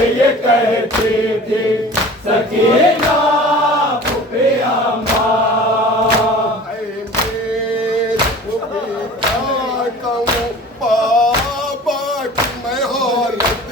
से ये कहती थी सकीना फुफिया माँ। ऐ मेरी फुफिया कहूँ बाबा की मैं हालत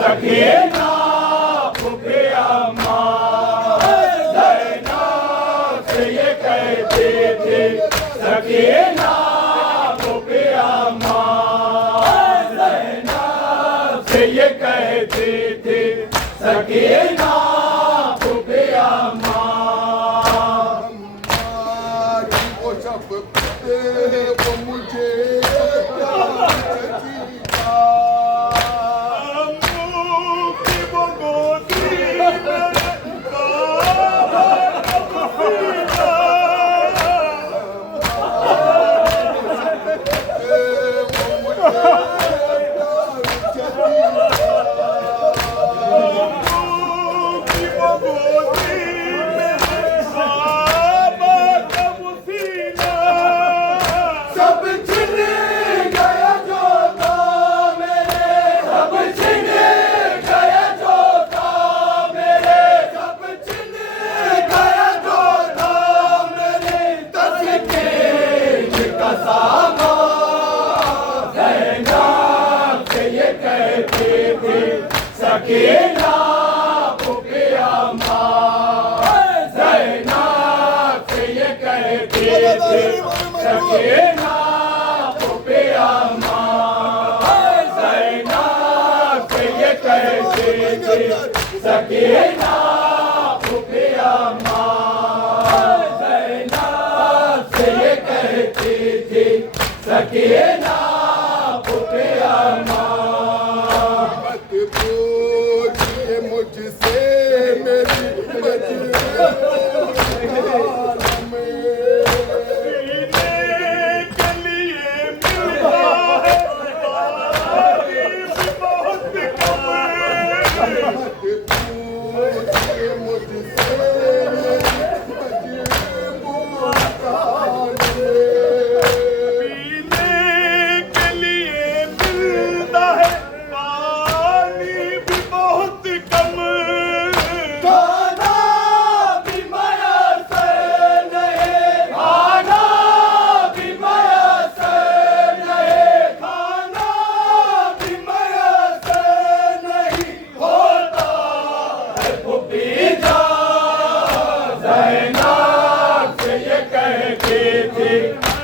सकीना फुफिया माँ। ज़ैनब से ये कहती थी सकीना फुफिया माँ। ज़ैनब से ये कहती थी सकीना फुफिया माँ। वो सब वो मुझे सकीना फुफिया माँ। ज़ैनब से ये कहती थी सकीना फुफिया माँ। ज़ैनब से ये कहती थी सकीना फुफिया माँ। ज़ैनब से ये कहती थी सकीना फुफिया माँ। मुझसे मेरी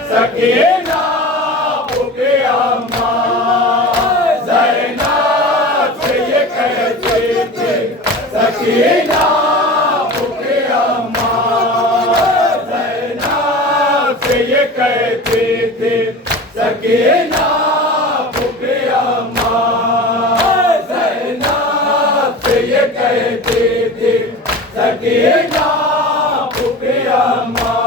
सकीना फुफिया माँ। ज़ैनब से ये कहती थी सकीना फुफिया माँ। ज़ैनब से ये कहती थी सकीना फुफिया माँ। ज़ैनब से ये कहती थी सकीना फुफिया माँ।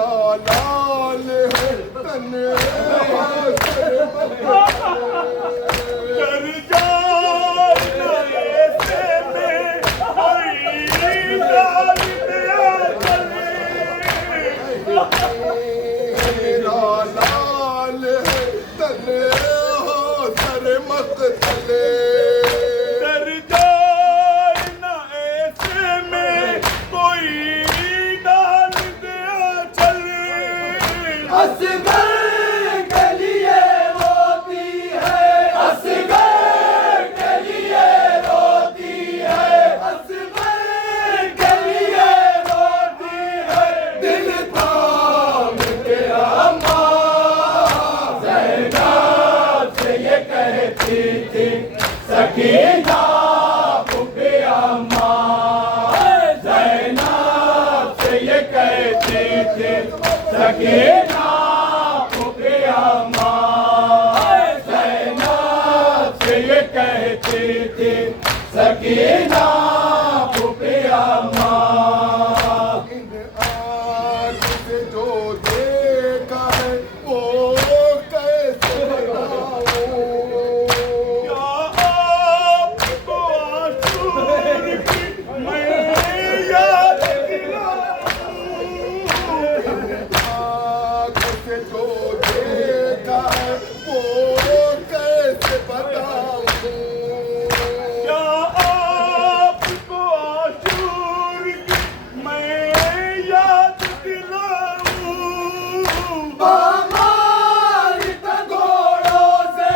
लाल है तन लाल है तन सर मत तले असगर के लिए रोती है, असगर के लिए रोती है, असगर के लिए रोती है। दिल थाम के अम्मा ज़ैनब थी सकीना फूफी अम्मा ज़ैनब से ये कहती थी सकीना फूफी अम्मा ज़ैनब से ये कहती थी सकीना फूफी अम्मा इन आँख से जो देखा है वो कैसे बताऊं आपको आशूर की मैं याद आँख से जो देखा है वो कैसे बताऊं क्या आपको आशूर की मैं याद दिलाऊं पामालित घोड़ों से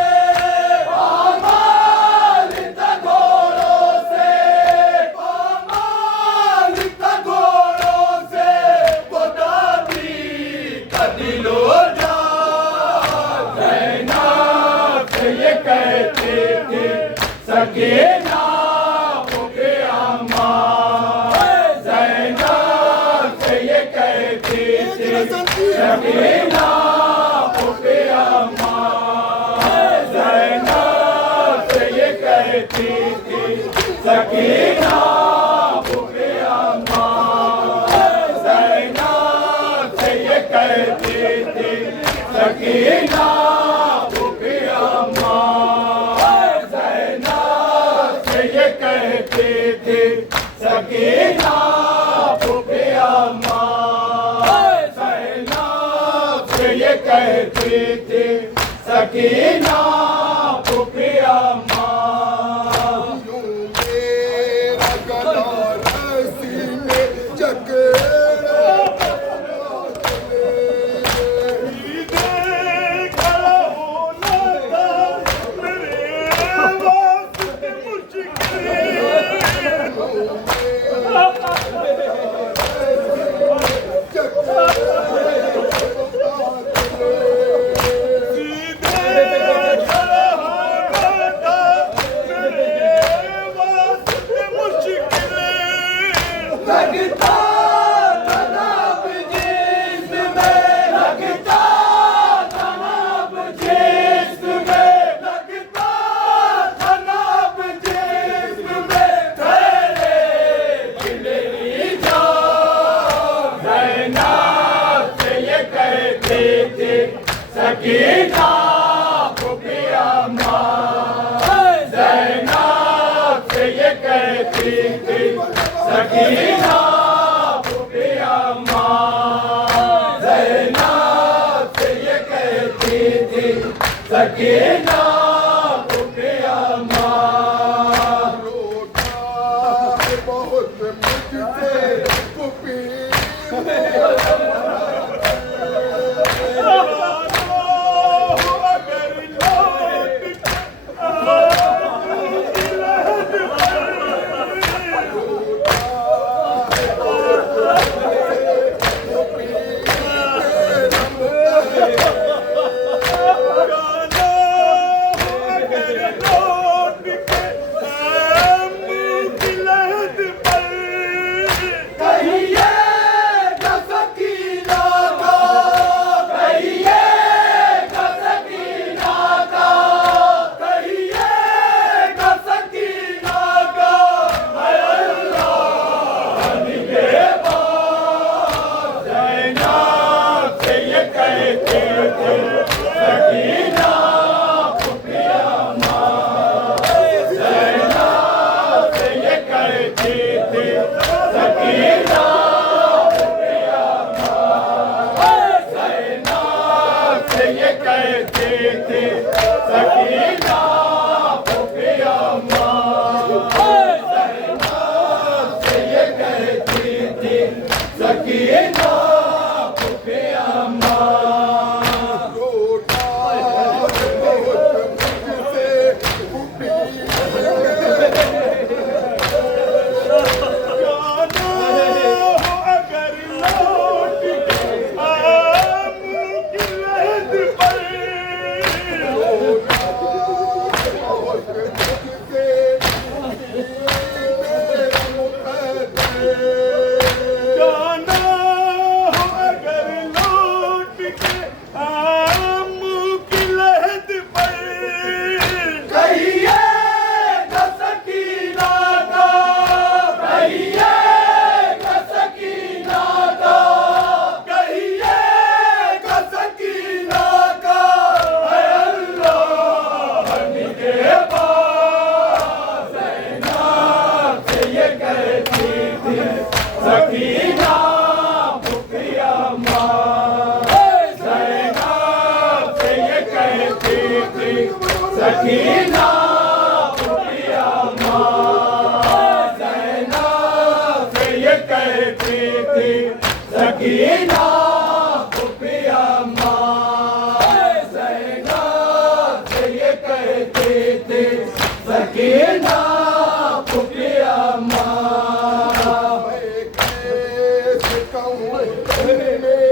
पामालित घोड़ों से पामालित घोड़ों से वो दादी का दिलो जा ज़ैनब से ये कहती थी सकीना फूफी अम्मा ज़ैनब से ये कहती थी सकीना फूफी अम्मा ज़ैनब से ये कहती थी सकीना फूफी अम्मा ज़ैनब से ये कहती थी सकीना फूफी अम्मा ज़ैनब से ये कहती थी सकीना फूफी अम्मा ज़ैनब से ये कहती थी सकीना फूफी अम्मा यूं मेरा गला रस्सी में जकड़ा खड़ा होना था मेरे वास्ते मुश्किल लगता तनाव जिस्म में लगता तनाव जिस्म में लगता तनाव जिस्म में तेरे दिली जान ज़ैनब से ये कहती थी सकीना फूफी अम्मा ज़ैनब से ये कहती थी सकीना फूफी अम्मा ज़ैनब से ये कहती थी सकीना फूफी अम्मा रोता है बहुत मुझसे फूफी अगर लौट सकीना खुफिया माँ ज़ैनब से ये कहती थी सकीना खुफिया माँ ज़ैनब से ये कहती थी सकीना खुफिया माँ मैं कैसे कहूँ मेरे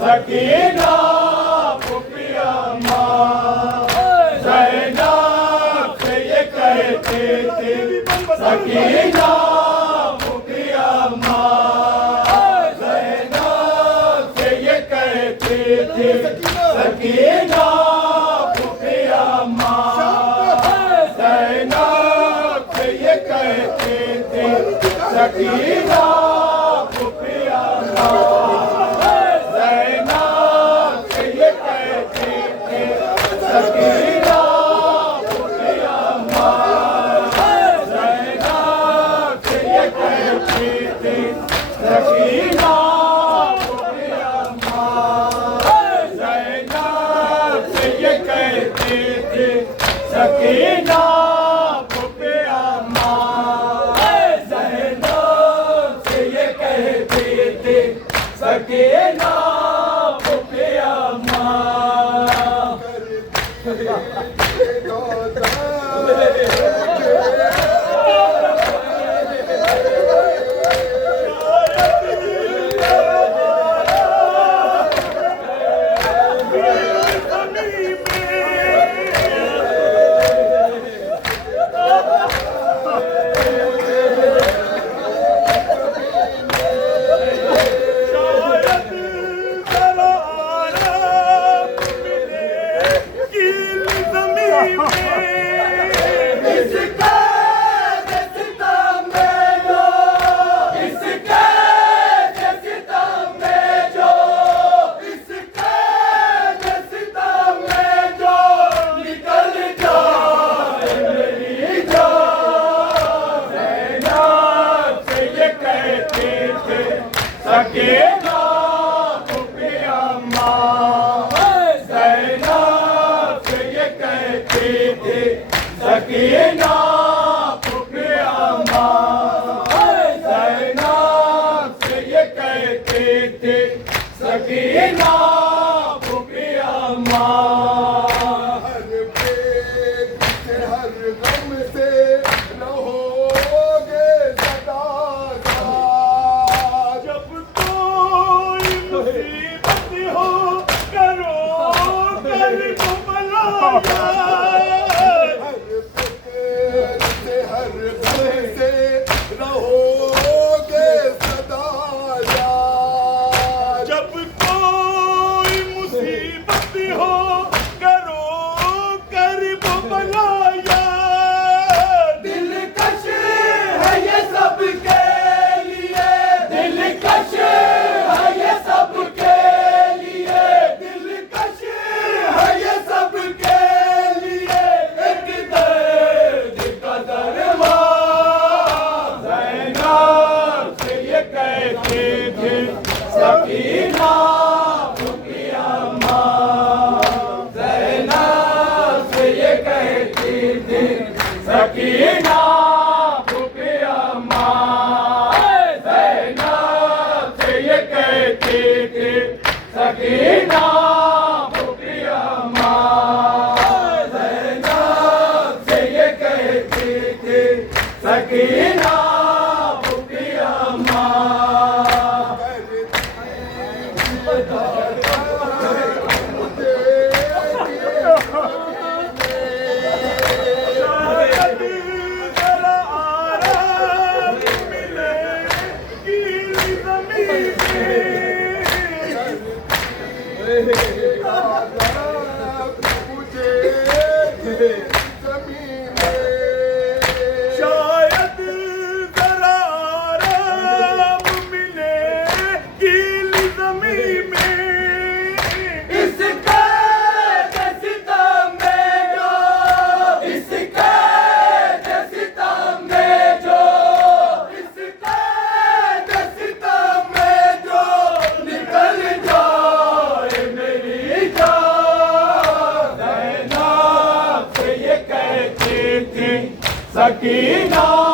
सकीना खुफिया माँ ज़ैनब से ये कहती थी सकीना खुफिया माँ ज़ैनब से ये कहती थी सकीना खुफिया माँ ज़ैनब से ये कहती थी सकीना खुफिया माँ सकीना खुफिया माँ ज़ैनब से ये कहती थी सकीना खुफिया माँ ज़ैनब से ये कहती थी सकीना खुफिया माँ ज़ैनब से ये कहती थी सकीना खुफिया माँ सकीना खुफिया माँ ज़ैनब से ये कहती थी सकीना खुफिया माँ ज़ैनब से ये कहती थी सकीना खुफिया माँ हर पेट से हर गम से रहोगे सदा जब कोई मुसीबत हो करो कर को बुलाया हर पेट से हर गम से रहोगे सदा याद जब कोई मुसीबत हो करो कर को बुलाया दिलकश है ये सबके लिए दिलकश है ये सबके लिए दिलकश है ये सबके लिए एक दर्द का दरवा ज़ैनब से ये कहती थी सकीना खुफिया माँ ज़ैनब से ये कहती थी सकीना खुफिया माँ ज़ैनब से ये कहती थी सकीना खुफिया माँ ज़ैनब से ये कहती थी सकीना खुफिया माँ नमी में इसके सितम में जो इसके सितम में जो इसके सितम में जो निकल जाए मेरी जान ज़ैनब से ये कहती थी सकीना